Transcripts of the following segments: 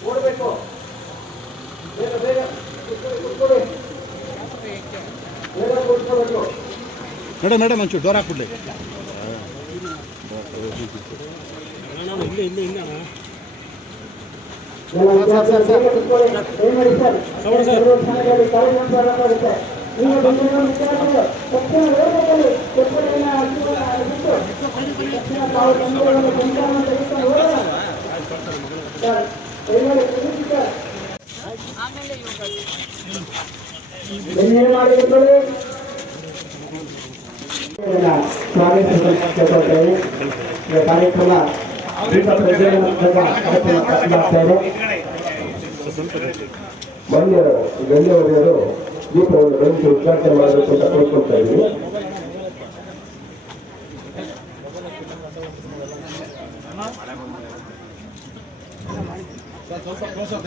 ಓಡಬೇಕು. ಬೇಗ ಬೇಗ. ಕೂತ್ಕೊಳ್ಳಿ, ಕೂತ್ಕೋಬೇಕು ಒಂಚೂರು ಡೋರ್ ಹಾಕ್ಬಿಡ್ಲಿ ಇಲ್ಲ ಕೇಳ್ಕೊಳ್ತೇವೆ ಈ ಪ್ರಜ್ವಲನ ಕಾರ್ಯಕ್ರಮ ಮೊನ್ನೆ ಗಣ್ಯವರಿಯರು ದೀಪವನ್ನು ಉದ್ಘಾಟನೆ ಮಾಡಬೇಕು ಅಂತ ಕೋರ್ಕೊಳ್ತಾ ಇದ್ವಿ Abraçando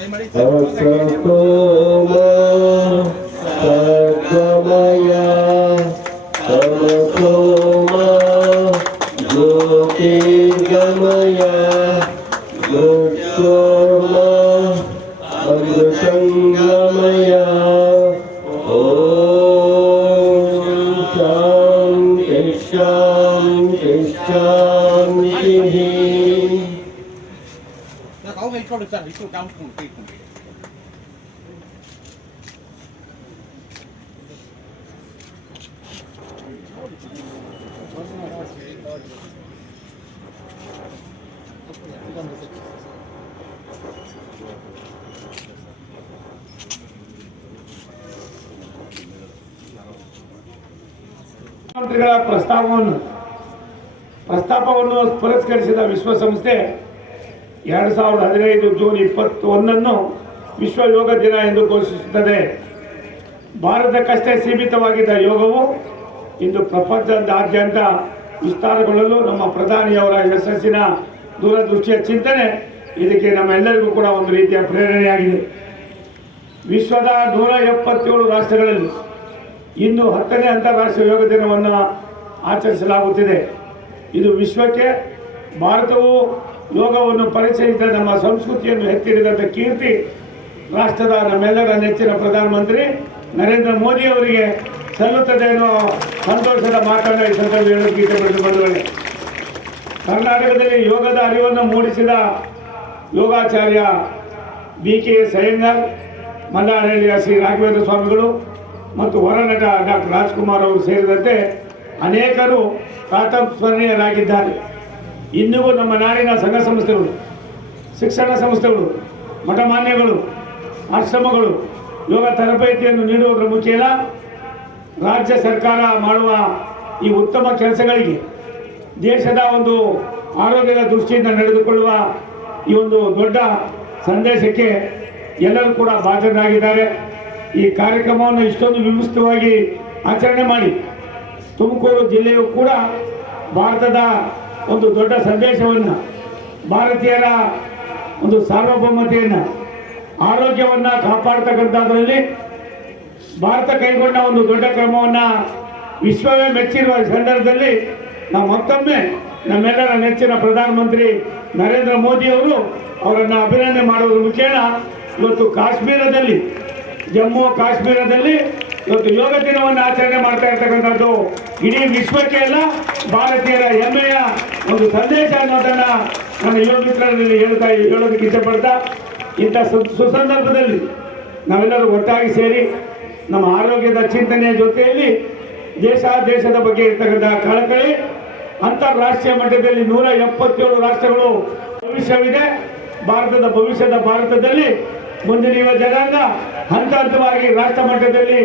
ಇಟ್ಕೊಂಡು ಸರ್ ಇಟ್ಟು ಕಾಣ್ಕೊಂಡು ಇಟ್ಕೊಂಡು ಮಂತ್ರಿಗಳ ಪ್ರಸ್ತಾವವನ್ನು ಪ್ರಸ್ತಾಪವನ್ನು ಪುರಸ್ಕರಿಸಿದ ವಿಶ್ವಸಂಸ್ಥೆ ಎರಡು ಸಾವಿರದ ಹದಿನೈದು ಜೂನ್ ಇಪ್ಪತ್ತೊಂದನ್ನು ವಿಶ್ವ ಯೋಗ ದಿನ ಎಂದು ಘೋಷಿಸುತ್ತದೆ. ಭಾರತಕ್ಕಷ್ಟೇ ಸೀಮಿತವಾಗಿದ್ದ ಯೋಗವು ಇಂದು ಪ್ರಪಂಚದಾದ್ಯಂತ ವಿಸ್ತಾರಗೊಳ್ಳಲು ನಮ್ಮ ಪ್ರಧಾನಿಯವರ ಯಶಸ್ಸಿನ ದೂರದೃಷ್ಟಿಯ ಚಿಂತನೆ ಇದಕ್ಕೆ ನಮ್ಮೆಲ್ಲರಿಗೂ ಕೂಡ ಒಂದು ರೀತಿಯ ಪ್ರೇರಣೆಯಾಗಿದೆ. ವಿಶ್ವದ ನೂರ ಎಪ್ಪತ್ತೇಳು ರಾಷ್ಟ್ರಗಳಲ್ಲಿ ಇಂದು ಹತ್ತನೇ ಅಂತಾರಾಷ್ಟ್ರೀಯ ಯೋಗ ದಿನವನ್ನು ಆಚರಿಸಲಾಗುತ್ತಿದೆ. ಇದು ವಿಶ್ವಕ್ಕೆ, ಭಾರತವು ಯೋಗವನ್ನು ಪರಿಚಯಿಸಿದ ನಮ್ಮ ಸಂಸ್ಕೃತಿಯನ್ನು ಎತ್ತಿಡಿದಂಥ ಕೀರ್ತಿ ರಾಷ್ಟ್ರದ ನಮ್ಮೆಲ್ಲರ ನೆಚ್ಚಿನ ಪ್ರಧಾನಮಂತ್ರಿ ನರೇಂದ್ರ ಮೋದಿ ಅವರಿಗೆ ಸಲ್ಲುತ್ತದೆ ಅನ್ನೋ ಸಂತೋಷದ ಮಾತನ್ನು ಈ ಸಂದರ್ಭ ಹೇಳೋಕೆ ಇಷ್ಟಪಟ್ಟು ಬಂದವಳೆ ಕರ್ನಾಟಕದಲ್ಲಿ ಯೋಗದ ಅರಿವನ್ನು ಮೂಡಿಸಿದ ಯೋಗಾಚಾರ್ಯ ಬಿ ಕೆ ಎಸ್ ಅಯ್ಯಂಗರ್ ಮಲ್ಲಾರಹಳ್ಳಿಯ ಶ್ರೀ ರಾಘವೇಂದ್ರ ಸ್ವಾಮಿಗಳು ಮತ್ತು ಹೊರನಟ ಡಾಕ್ಟರ್ ರಾಜ್ಕುಮಾರ್ ಅವರು ಸೇರಿದಂತೆ ಅನೇಕರು ಪ್ರಾತಸ್ಮರಣೀಯರಾಗಿದ್ದಾರೆ ಇಂದಿಗೂ ನಮ್ಮ ನಾಡಿನ ಸಂಘ ಸಂಸ್ಥೆಗಳು, ಶಿಕ್ಷಣ ಸಂಸ್ಥೆಗಳು ಮಠಮಾನ್ಯಗಳು ಆಶ್ರಮಗಳು, ಯೋಗ ತರಬೇತಿಯನ್ನು ನೀಡುವುದರ ಮುಖೇನ ರಾಜ್ಯ ಸರ್ಕಾರ ಮಾಡುವ ಈ ಉತ್ತಮ ಕೆಲಸಗಳಿಗೆ ದೇಶದ ಒಂದು ಆರೋಗ್ಯದ ದೃಷ್ಟಿಯಿಂದ ನಡೆದುಕೊಳ್ಳುವ ಈ ಒಂದು ದೊಡ್ಡ ಸಂದೇಶಕ್ಕೆ ಎಲ್ಲರೂ ಕೂಡ ಬಾಧ್ಯರಾಗಿದ್ದಾರೆ ಈ ಕಾರ್ಯಕ್ರಮವನ್ನು ಇಷ್ಟೊಂದು ವಿಮುಕ್ತವಾಗಿ ಆಚರಣೆ ಮಾಡಿ ತುಮಕೂರು ಜಿಲ್ಲೆಯು ಕೂಡ ಭಾರತದ ಒಂದು ದೊಡ್ಡ ಸಂದೇಶವನ್ನು ಭಾರತೀಯರ ಒಂದು ಸಾರ್ವಭೌಮತೆಯನ್ನು, ಆರೋಗ್ಯವನ್ನು ಕಾಪಾಡ್ತಕ್ಕಂಥದ್ರಲ್ಲಿ ಭಾರತ ಕೈಗೊಂಡ ಒಂದು ದೊಡ್ಡ ಕ್ರಮವನ್ನು ವಿಶ್ವವೇ ಮೆಚ್ಚಿರುವ ಸಂದರ್ಭದಲ್ಲಿ ನಾವು ಮತ್ತೊಮ್ಮೆ ನಮ್ಮೆಲ್ಲರ ನೆಚ್ಚಿನ ಪ್ರಧಾನಮಂತ್ರಿ ನರೇಂದ್ರ ಮೋದಿಯವರು ಅವರನ್ನು ಅಭಿನಂದನೆ ಮಾಡುವುದರ ಮುಖೇನ ಇವತ್ತು ಕಾಶ್ಮೀರದಲ್ಲಿ, ಜಮ್ಮು ಕಾಶ್ಮೀರದಲ್ಲಿ ಇವತ್ತು ಯೋಗ ದಿನವನ್ನು ಆಚರಣೆ ಮಾಡ್ತಾ ಇರ್ತಕ್ಕಂಥದ್ದು ಇಡೀ ವಿಶ್ವಕ್ಕೆ ಅಲ್ಲ, ಭಾರತೀಯರ ಹೆಮ್ಮೆಯ ಒಂದು ಸಂದೇಶ ಅನ್ನೋದನ್ನ ನನ್ನ ಯುವ ಮಿತ್ರರಲ್ಲಿ ಹೇಳ್ತಾ ಹೇಳೋದಕ್ಕೆ ಇಷ್ಟಪಡ್ತಾ ಇಂಥ ಸುಸಂದರ್ಭದಲ್ಲಿ ನಾವೆಲ್ಲರೂ ಒಟ್ಟಾಗಿ ಸೇರಿ ನಮ್ಮ ಆರೋಗ್ಯದ ಚಿಂತನೆಯ ಜೊತೆಯಲ್ಲಿ ದೇಶ, ದೇಶದ ಬಗ್ಗೆ ಇರ್ತಕ್ಕಂಥ ಕಳಕಳಿ, ಅಂತಾರಾಷ್ಟ್ರೀಯ ಮಟ್ಟದಲ್ಲಿ ನೂರ ಎಪ್ಪತ್ತೇಳು ರಾಷ್ಟ್ರಗಳು ಭವಿಷ್ಯವಿದೆ. ಭಾರತದ ಭವಿಷ್ಯದ ಭಾರತದಲ್ಲಿ ಮುಂದಿನ ಯುವ ಜನಾಂಗ ಹಂತ ಹಂತವಾಗಿ ರಾಷ್ಟ್ರ ಮಟ್ಟದಲ್ಲಿ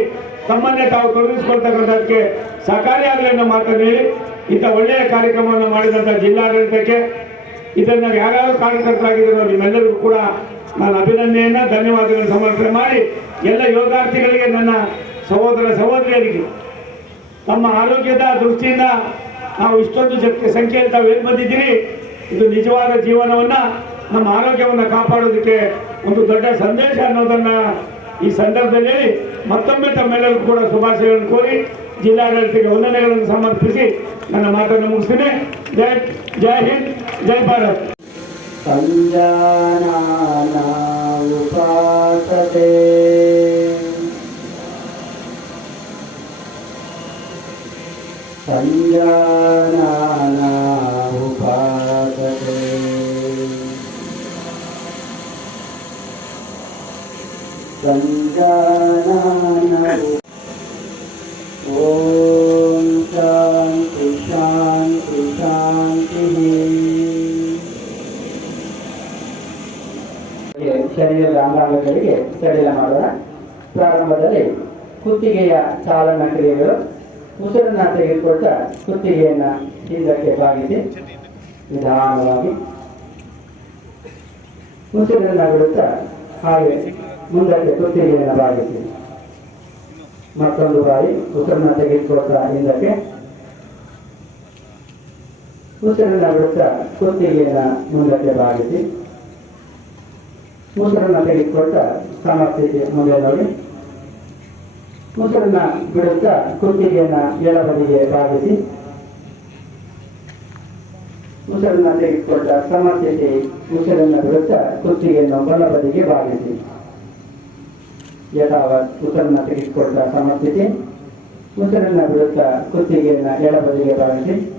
ತಮ್ಮನ್ನೇ ತಾವು ತೊಡಗಿಸಿಕೊಳ್ತಕ್ಕಂಥದ್ದಕ್ಕೆ ಸಹಕಾರಿಯಾಗಲಿ ಅನ್ನೋ ಮಾತನ್ನು ಹೇಳಿ, ಇಂಥ ಒಳ್ಳೆಯ ಕಾರ್ಯಕ್ರಮವನ್ನು ಮಾಡಿದಂಥ ಜಿಲ್ಲಾಡಳಿತಕ್ಕೆ ಇದನ್ನು ಯಾರ್ಯಾರು ಕಾರ್ಯಕರ್ತರಾಗಿದ್ದರೂ ನಿಮ್ಮೆಲ್ಲರಿಗೂ ಕೂಡ ನಾನು ಅಭಿನಂದನೆಯನ್ನು, ಧನ್ಯವಾದಗಳನ್ನು ಸಮರ್ಪಣೆ ಮಾಡಿ, ಎಲ್ಲ ಯೋಗಾರ್ಥಿಗಳಿಗೆ ನನ್ನ ಸಹೋದರ ಸಹೋದರಿಯರಿಗೆ ತಮ್ಮ ಆರೋಗ್ಯದ ದೃಷ್ಟಿಯಿಂದ ನಾವು ಇಷ್ಟೊಂದು ಸಂಖ್ಯೆಯಲ್ಲಿ ತಾವು ಏನು ಬಂದಿದ್ದೀರಿ, ಇದು ನಿಜವಾದ ಜೀವನವನ್ನು, ನಮ್ಮ ಆರೋಗ್ಯವನ್ನು ಕಾಪಾಡೋದಕ್ಕೆ ಒಂದು ದೊಡ್ಡ ಸಂದೇಶ ಅನ್ನೋದನ್ನ ಈ ಸಂದರ್ಭದಲ್ಲಿ ಮತ್ತೊಮ್ಮೆ ತಮ್ಮೆಲ್ಲರಿಗೂ ಕೂಡ ಶುಭಾಶಯಗಳನ್ನು ಕೋರಿ ಜಿಲ್ಲಾಡಳಿತಕ್ಕೆ ವಂದನೆಗಳನ್ನು ಸಮರ್ಪಿಸಿ ನನ್ನ ಮಾತನ್ನು ಮುಗಿಸ್ತೇನೆ. ಜೈ ಜೈ ಹಿಂದ್, ಜೈ ಭಾರತ್. ಉಪಾಸತೆ. ಸಂಜಾನ ಓಂ ಶಾಂತಿ ಶಾಂತಿ ಶಾಂತಿ ಶರೀರದ ಅಂಗಾಂಗಗಳಿಗೆ ಸಡಿಲ ಮಾಡೋಣ. ಪ್ರಾರಂಭದಲ್ಲಿ ಕುತ್ತಿಗೆಯ ಚಾಲನ ಕ್ರಿಯೆಗಳು. ಉಸಿರನ್ನ ತೆಗೆದುಕೊಳ್ತಾ ಕುತ್ತಿಗೆಯನ್ನ ಹಿಂದಕ್ಕೆ ಬಾಗಿಸಿ. ನಿಧಾನವಾಗಿ. ಉಸಿರನ್ನ ಬಿಡುತ್ತಾ ಹಾಗೆ ಮುಂದಕ್ಕೆ ಕುತ್ತಿಗೆಯನ್ನು ಬಾಗಿಸಿ. ಮತ್ತೊಂದು ಬಾರಿ ಉಸಿರನ್ನ ತೆಗೆದುಕೊಳ್ತಾ ಹಿಂದಕ್ಕೆ. ಉಸಿರನ್ನ ಬಿಡುತ್ತಾ ಕುತ್ತಿಗೆಯನ್ನ ಮುಂದಕ್ಕೆ ಬಾಗಿಸಿ. ಉಸಿರನ್ನ ತೆಗೆದುಕೊಟ್ಟ ಸಮಸ್ಥಿತಿ ಮುಂದೆ ನೋಡಿ. ಉಸಿರನ್ನ ಬಿಡುತ್ತ ಕುತ್ತಿಗೆಯನ್ನ ಎಡಬದಿಗೆ ಬಾಗಿಸಿ. ಉಸಿರನ್ನ ತೆಗೆದುಕೊಟ್ಟ ಸಮಸ್ಯೆಗೆ ಉಸಿರನ್ನ ಬಿಡುತ್ತಾ ಕುತ್ತಿಗೆಯನ್ನು ಬಲಬದಿಗೆ ಬಾಗಿಸಿ. ಯಥಾವತ್ ಉಸಿರನ್ನ ತೆಗೆದುಕೊಟ್ಟ ಸಮಸ್ಥಿತಿ ಉಸಿರನ್ನ ಬಿಡುತ್ತಾ ಕುತ್ತಿಗೆಯನ್ನ ಎಡಬದಿಗೆ ಬಾಗಿಸಿ.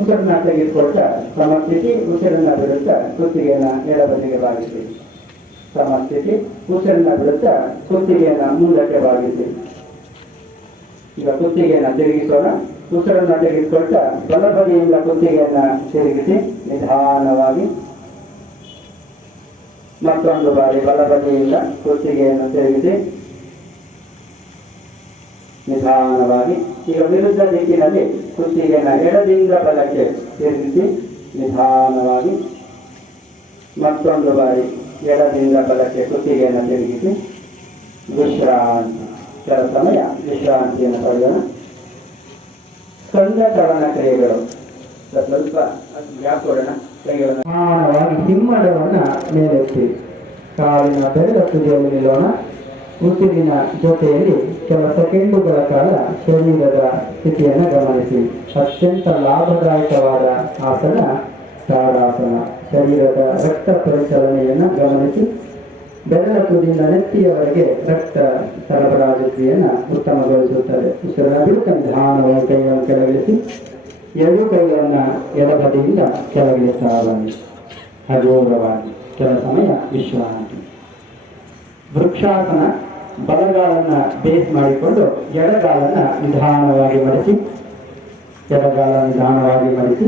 ಉಸಿರನ್ನ ತೆಗೆದುಕೊಟ್ಟ ಸಮಸ್ಥಿತಿ ಉಸಿರನ್ನ ಬಿಡುತ್ತಾ ಕುತ್ತಿಗೆಯನ್ನ ಎಡಬದಿಗೆ ಬಾಗಿಸಿ. ಸಮಸ್ಥಿತಿ ಉಸಿರನ್ನ ಬಿಡುತ್ತಾ ಕುತ್ತಿಗೆಯನ್ನ ಮುಂದಕ್ಕೆ ಬಾಗಿಸಿ. ಈಗ ಕುತ್ತಿಗೆಯನ್ನ ತಿರುಗಿಸೋಣ. ಉಸಿರನ್ನ ತೆಗೆದುಕೊಟ್ಟ ಬಲಬದಿಯಿಂದ ಕುತ್ತಿಗೆಯನ್ನ ತಿರುಗಿಸಿ ನಿಧಾನವಾಗಿ ಮತ್ತೊಂದು ಬಾರಿ ಬಲಬದಿಯಿಂದ ಕುತ್ತಿಗೆಯನ್ನು ತಿರುಗಿಸಿ ನಿಧಾನವಾಗಿ ಈಗ ವಿರುದ್ಧ ದಿಕ್ಕಿನಲ್ಲಿ ಕುತ್ತಿಗೆನ ಎಡದಿಂದ ಬಲಕ್ಕೆ ಸೇರಿಸಿ ನಿಧಾನವಾಗಿ ಮತ್ತೊಂದು ಬಾರಿ ಎಡದಿಂದ ಬಲಕ್ಕೆ ಕುತ್ತಿಗೆಯನ್ನು ತಿರುಗಿಸಿ ವಿಶ್ರಾಂತಿ, ಕೆಲ ಸಮಯ ವಿಶ್ರಾಂತಿಯನ್ನು ಪಡೆಯೋಣ. ಚಲನ ಕ್ರಿಯೆಗಳು. ಸ್ವಲ್ಪ ಗ್ಯಾಪ್ ಕ್ರಿಯೆಗಳನ್ನು. ಮಾನವಾಗಿ ಹಿಮ್ಮಡವನ್ನು ಮೇಲೆತ್ತಿ. ಕಾಲಿನ ಬೆರಳ ತುದಿಯಲ್ಲಿ ನಿಲ್ಲೋಣ. ಉಸಿರಿನ ಜೊತೆಯಲ್ಲಿ ಕೆಲ ಸೆಕೆಂಡುಗಳ ಕಾಲ ಶರೀರದ ಸ್ಥಿತಿಯನ್ನು ಗಮನಿಸಿ. ಅತ್ಯಂತ ಲಾಭದಾಯಕವಾದ ಆಸನ, ತಾಡಾಸನ. ಶರೀರದ ರಕ್ತ ಪರಿಚಲನೆಯನ್ನು ಗಮನಿಸಿ. ಬೆರಳ ತುದಿಯಿಂದ ನೆತ್ತಿಯವರೆಗೆ ರಕ್ತ ಸರಬರಾಜುತೆಯನ್ನು ಉತ್ತಮಗೊಳಿಸುತ್ತದೆ. ಉಸಿರನ್ನು ಕೈಗಳನ್ನು ಕೆಳಗಿಳಿಸಿ, ಎರಡು ಕೈಗಳನ್ನು ಎಡಬದಿಯಿಂದ ಕೆಳಗಿಳಿಸ್ತಾ ಬನ್ನಿ ಹಗೋರವಾಗಿ ಕೆಲ ಸಮಯ ವಿಶ್ರಾಂತಿ. ವೃಕ್ಷಾಸನ ಬಲಗಾಲನ್ನ ಬೇಸ್ ಮಾಡಿಕೊಂಡು ಎಡಗಾಲನ್ನ ನಿಧಾನವಾಗಿ ಮಡಿಸಿ ಎಡಗಾಲ ನಿಧಾನವಾಗಿ ಮಡಿಸಿ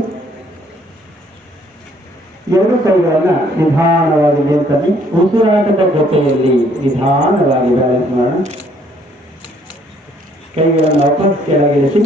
ಎರಡು ಕೈಗಳನ್ನ ನಿಧಾನವಾಗಿ ಮೇಲ್ತನ್ನಿ ಉಸಿರಾಟದ ಜೊತೆಯಲ್ಲಿ ನಿಧಾನವಾಗಿ ಬ್ಯಾಲೆನ್ಸ್ ಮಾಡೋಣ. ಕೈಗಳನ್ನು ವಾಪಸ್ ಕೆಳಗಿಳಿಸಿ